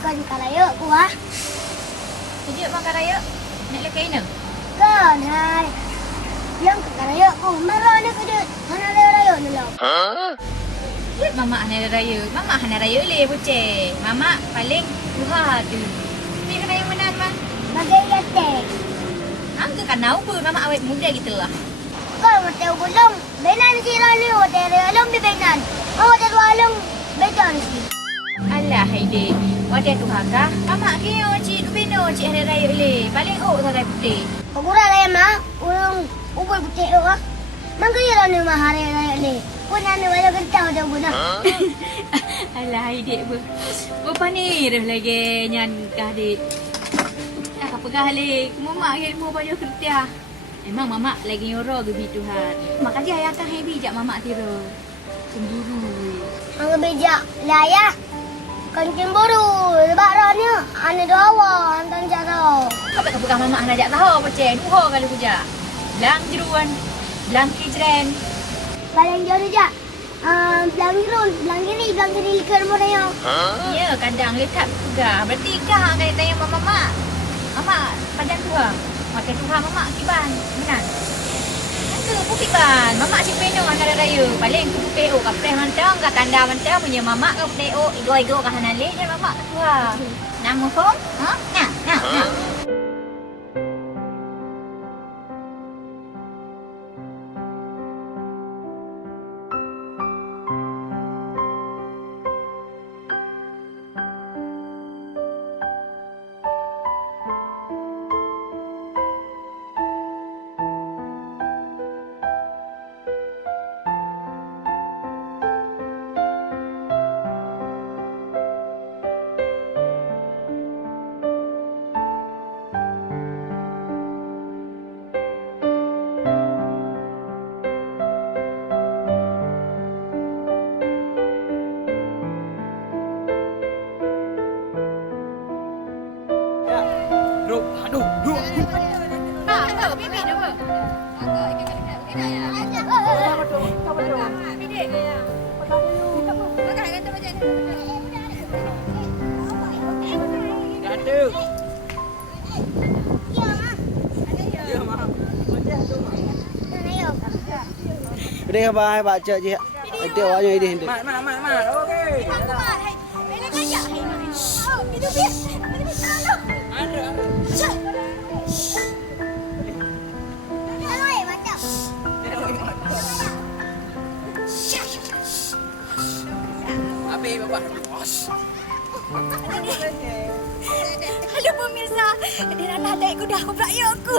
Bukan karaya ku ah. Kejut makan raya. Nak lekai ni. Kan hai. Yang ke karaya ku marah ni kejut. Mana raya ni lah. Kejut mama hari raya. Mama hari raya le buceh. Mama paling tuha tu. Ni kena yang mana mah? Bagai yate. Angka kan tahu pun mama awet muda gitu lah. Kau mati belum. Benan sirah ni hotel alam di benan. Hotel alam bejan si. Alah Haide. Wadah tu haka. Mama kio cik tu beno cik hari raya le. Paling sarai putih. Pagura raya mah. Urang ubay putih tu ah. Mangkaya ni mah hari raya ni. Punya ni wala gentang ada guna. Alah Haide bu. Apa ni dah lagi nyan kahdik. Apa pegah le. Mama ke mau baju kerja. Emang mama lagi nyoro ke Tuhan. Makanya ayah kan heavy jak mama tiro. Cemburu. Ang bijak laya. Kan cemburu. Sebab ranya ane dawa antan cara. Kau tak pegah mama nak jak tahu apa cek. Duho kalau kerja. Belang jeruan. Belang kijren. Balang jauh je. Belang irun, belang kiri likar mo na yun. Ya, kadang lekat pegah. Berarti kah kaya tanya mama. Mama padang tuha. Makan tuha mama kiban. Benar. Angka putih ban. Mama si peno antara raya. Paling tu putih kat preh mantang kat tanda mantang punya mama kat putih igo kat hanale je mama tuha. Nama kau? Ha? Nah. Aduh. Ha, bibi dah apa? Aduh. Đây là hai bà chợ chị ạ. Tiêu bao nhiêu đi? Mà, ok. Api bapak. Halo pemirsa, dia anak adikku dah aku beraya aku.